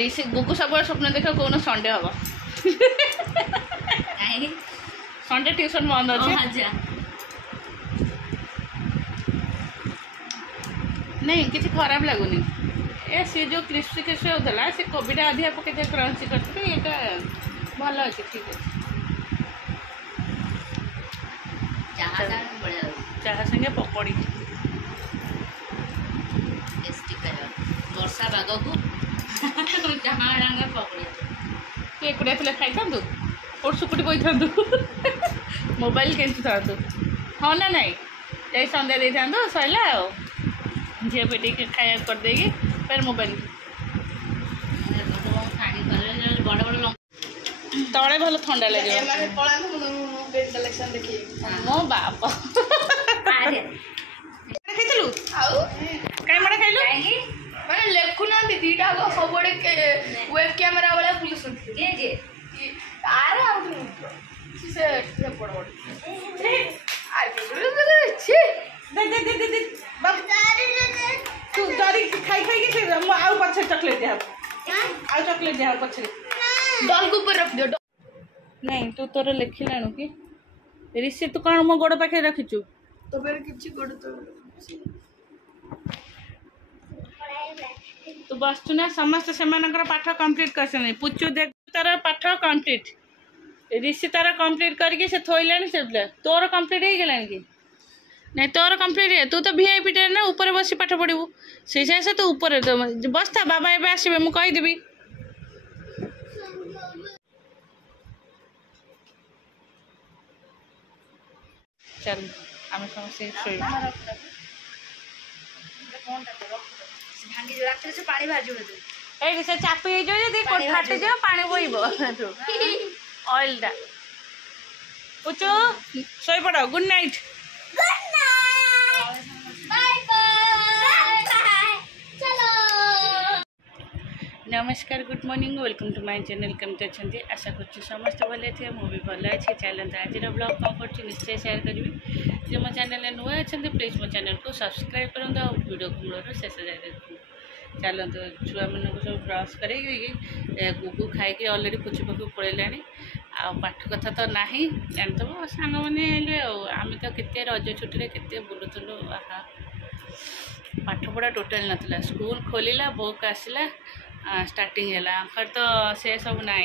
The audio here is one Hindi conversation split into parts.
ऋषि गुगु सब स्वप्न देख कौन संडे हम संडे ट्यूशन बंद अच्छे नहीं किसी खराब लगुनि ए सी जो क्रिस्पी क्रिस्पी होता से कोबी अधिका पकड़ क्रंची करते ये भल अच्छे ठीक है चाह संगे पकड़ी वर्षा पाग को चाह पकड़ी तू एकुटिया थे खाई था और सुकुटी बही था मोबाइल केंचु था हाँ ना नाई जा सन्ध्या दे था सरला झील पे खाया करदे फिर मोबाइल बड़ बड़ तले भल ठंडा लगे मो बाप खाइलु कहीं मड़ा खाइलु मैंने लेखुना दीटा सब वेब कैमेरा वाला पुलिस आरे से पड़ तू डरी खाई खाई के आउ पछे चॉकलेट दे आउ चॉकलेट दे पछे डॉल के ऊपर रख दियो नहीं तू तोर लिखिलाणु कि ऋषि तू कौन मो गोड़ पाखे रखिचु तो फिर किछि गोड़ तो तू बसचु ना समस्त से पाठ कंप्लीट कर पुचु देख तार पाठ कंप्लीट ऋषि तार कंप्लीट करके से थोइलाणी से तोर कंप्लीट हो गलानी कि नहीं तोर कंप्लीट है तू तो वीआईपी टे ना ऊपर बसी पाठ पढ़ू से से तू ऊपर बसता बाबा एबे आसबे मु कहीदेवी चल आम समस्त पानी बाहर से चापी फाटी जा पानी बोईब ऑयल टा पुचु सोई पड़ गुड नाइट नमस्कार good morning welcome to my channel केमती अच्छा आशा कर समस्त भले थे मुझे भल अच्छे चलते आज ब्लॉग कौन कर निश्चय शेयर करी जो मो चैनल नुआ अच्छा प्लीज मो चैनल को सब्सक्राइब करूँ और वीडियो को मूल शेष जाए देखूँ चलते छुआ मान सब ब्रश कर गुगु खाई अलरेडी पुचु पाखु पड़े आ पाठ कथा तो ना जानते सांग मैंने आम तो के रज छुट्टी के बुलूलु आहा पाठ पढ़ा टोटाल नाला स्कूल खोलला बुक आसला स्टार्टिंग है तो से सब ना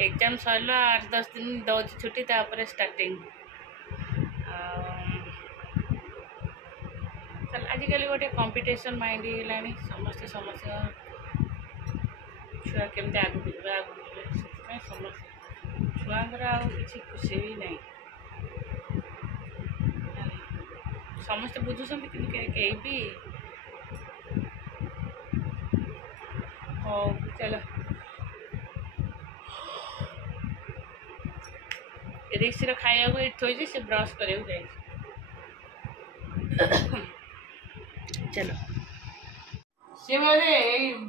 एग्जाम सरला 8-10 दिन दौर छुट्टी तापर स्टार्टिंग चल आजिकल गोटे कंपटीशन माइंड है समस्ते समस्त छुआ केमती आगे समस्त छुआर आसी खुशी भी नहीं समस्ते बुझुं कहीं भी हाँ चलो ऋषि खाया को थोड़ी से ब्रश कर चलो सी बोले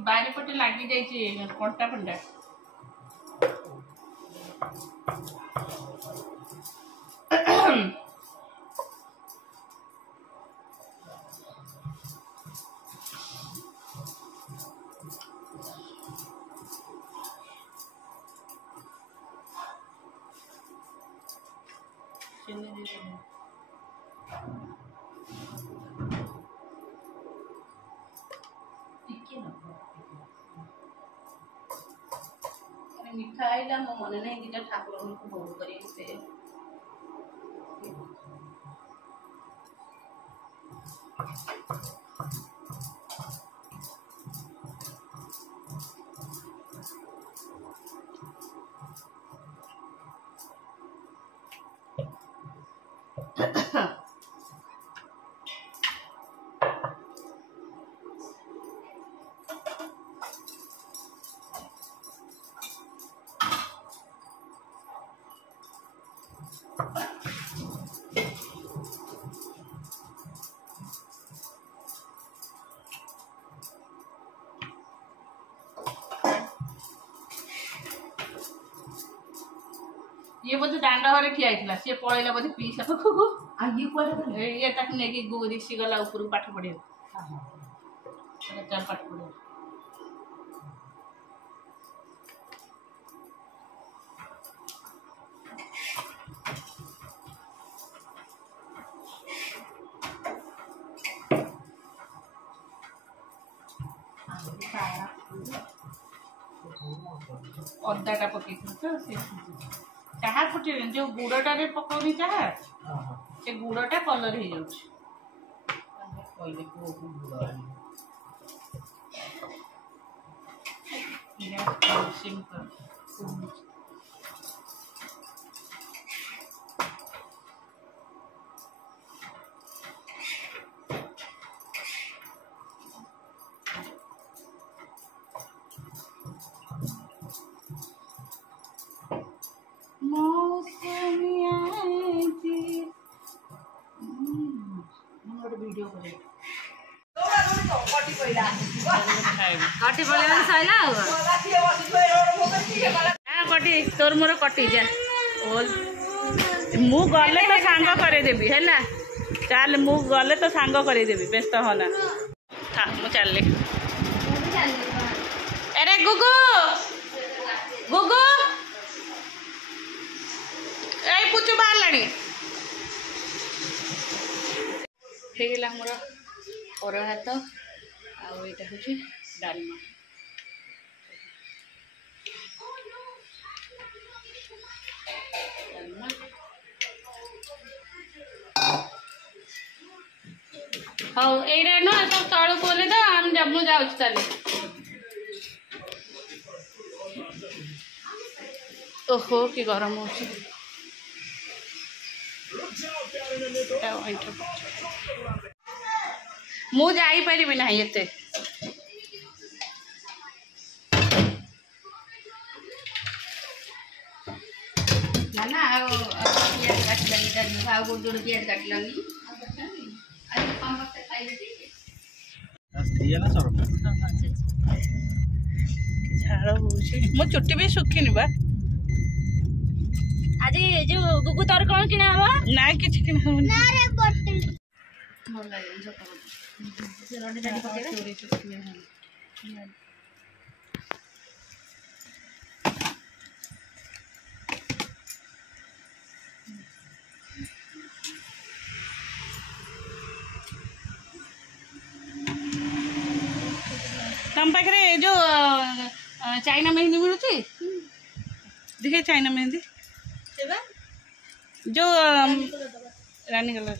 बारीपटे लगी जाइए कंटा फंटा मिठा आईला मो मन नहीं दीटा ठाकुर को भोग कर ये बोधे दांड घरे ठिया होता सी पलैला बोधे पीसा पाखक ये नहीं ऋषि गला ऊपर पाठ पढ़े पाठ पढ़े ଅଦାଟା ପକେଇଥିଲି ତ ସେ ଚାହା ଫୁଟି ଯେଉଁ ଗୁଡ଼ଟାରେ ପକାଉନି ଚାହା ସେ ଗୁଡ଼ଟା କଲର୍ ହେଇଯାଉଛି। କହିଲେ वीडियो करे कटी पड़े सैला कटी तोर मोर कटी जा मु गले तो सांग करेदेवी है चल मु गले तो सांग करेदेवी व्यस्त होना था मु चल अरे गुगु गुगु ए पुचु बाहर ହେଇଗଲା ଆମର ଅରୁଆ ଭାତ ଆଉ ଏଇଟା ହେଉଛି ଡାଲମା। ହଉ ଏଇଟା ନୁହଁ ସବୁ ତଳକୁ ଓହ୍ଲେଇ ଦବ ମୁଁ ଯାଉଛି ତାହେଲେ। ଓହୋ କି ଗରମ ହେଉଛି। मु जाई परिबि नाही एते ना ना प्याज काटलानी दानी भाव गोड़ प्याज काटलानी आज कम वक्त खाइले दिया ना सर झाड़ होउछि मो चुट्टी भी सुखिनी बा आज जो गुगु तोर कौन किना हवा ना किछ किना हो ना रे बोतल मोर लागे सब से रोटी डाली पकेबे चोरी चुटकी है तम पाखे जो चाइना मेहंदी मिलूची देखे चाइना मेहंदी जो रानी कलर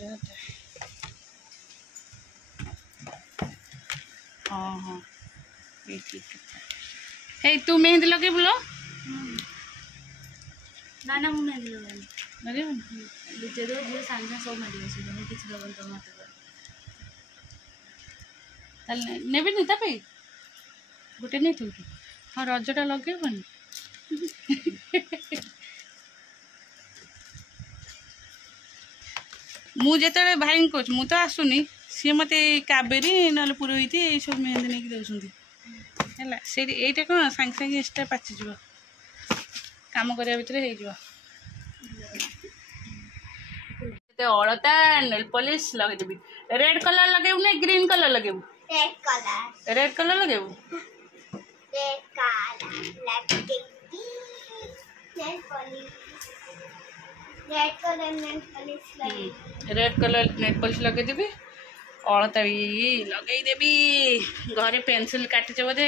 हाँ हाँ हे तू मेहंदी लगे बोलो ना ना मु मेहंदी लगानी लगे जे दो जे सांग सब मेहंदी बसी मैं किछ लगन तो मत ताल नेबे नि तपे गोटे नहीं थू हाँ रजटा लगे बनी मु जेते भाई कह मु तो आसुनी सी मत कावेरी ना पुरोहित ये सब मेहंदी नहीं दौरान है ये कौन सांगे सांगे एक्सट्रा पाचिज कम करने भितर हो अलता नेल पॉलिश लगेदेवी रेड कलर लगेबू ना ग्रीन कलर लगेबू रेड कलर लगेबू रेड कलर नेट पॉलिश लगेदेवी अलता भी लगेदेवी घरे पेंसिल काटिचे बोधे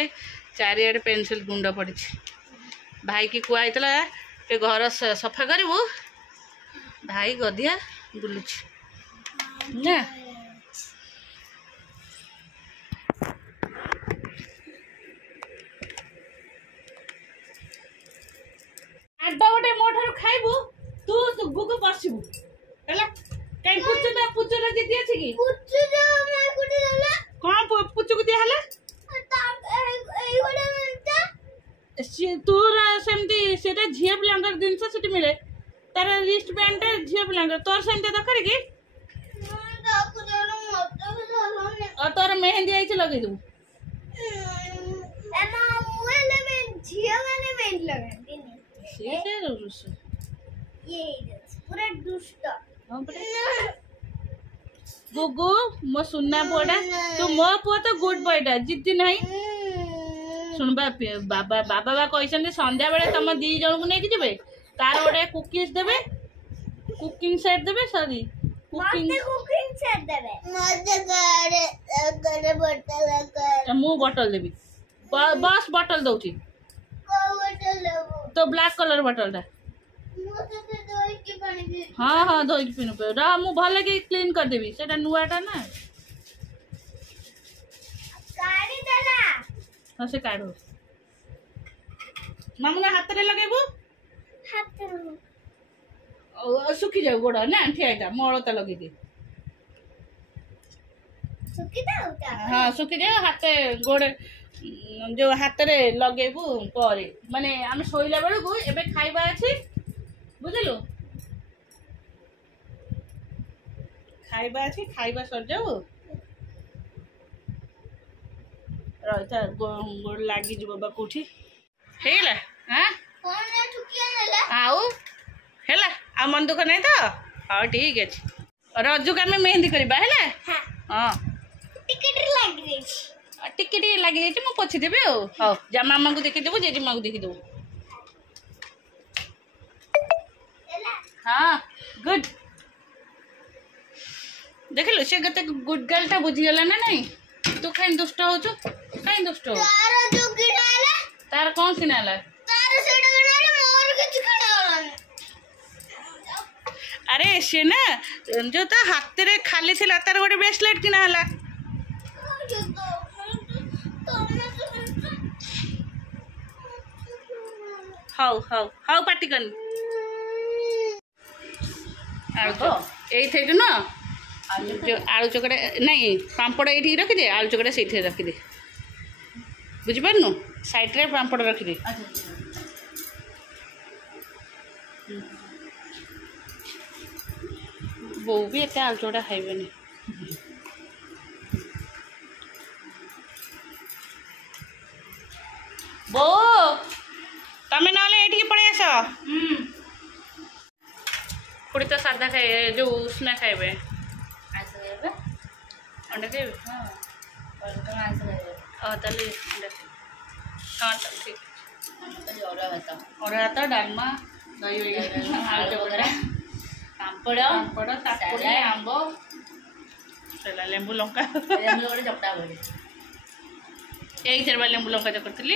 चारिआडे पेंसिल गुंड पड़ी भाई की कुआई घर सफा करू भाई गधिया बुलुच ना आड गोटे मो ठार खाइबू तू गुगु बसबू है कहीं पुचुर दीदी अच्छी कि कौन पुचुक दिहला तोर सेमती सेटा झिया पिलांकर जिनस सेठी मिले तार रिस्ट बैंड झिया पिलांकर तोर सेमती दरकार कि और तोर मेहंदी आई लगे दू गुगु मो सुना पुआटा तू मो पुआ तो गुड बॉयटा जिद्दी नहीं सुन बाबा बाबा कहते संध्या बेले तुम दी जन को लेकिन जब तार गोटे कुकीज देवे कुकिंग सेट देवे सॉरी कुकिंग सेट देवे मु बोतल देवी बस बटल दौची तो ब्लैक कलर बटल टा हाँ हाँ धोई पिनु पे रा मु भले कि क्लीन कर देबी सेटा नुआटा ना काढ़ी देना हाँ से काढ़ो मामू ना हाथ रे लगेबू हाथ सुखी जाऊ गोड़ ना ठियाटा मलता लगे दे सुखी दाउता हाँ सुखी जाए हाथ गोड़ जो हाथ रे लगेबू पर माने आम शोला बेलू को एबे खाइबा अछि बुझलु खाइबा अछि खाइबा सर जाऊ रहिता गोड़ लागी जब बा कोठी हेला हां कौन ने ठुकिया नेला आउ हेला आ मन दुख नहीं तो हाँ ठीक अछि रजू का मेहंदी करबा हेला हां हां टिकट लाग रे टिके टिके लगी जाइए मुझे पोछि देबे ओ हां जा मामा को देखि देबो जेजी मामा को देखि देबो हाँ गुड देखिलु से गते गुड गर्ल टा बुझी गला ना नहीं तू कहीं दुष्ट हो छु कहीं दुष्ट हो तारा जो गिराला तार कौन सिनाला तारा सेड गिराला मोर के चिकड़ा अरे से ना जो ता हाथ रे खाली थिला तार गोटे ब्रेसलेट किना हला हाउ हाउ हाउ पार्टी कर आलू तो यही थे ना जो आलू चकड़ा नहीं पापड़ ये रखी दे आलू चकड़ा से रखी दे बुझिपारनु साइड रे पापड़ रखी दे बो भी एत आलू चकड़ा खाइबेनी बो तमें ना ये पड़े आस पुड़ी तो सादा खाए जो उसने खाइबे अंडा खाइबे हाँ ताले अंडा हाँ ठीक और भात डालमा दही पापड़ ताकुड़ी आंब सेला लेंबू लंका यही थेर लेंबू लंका चकड़ी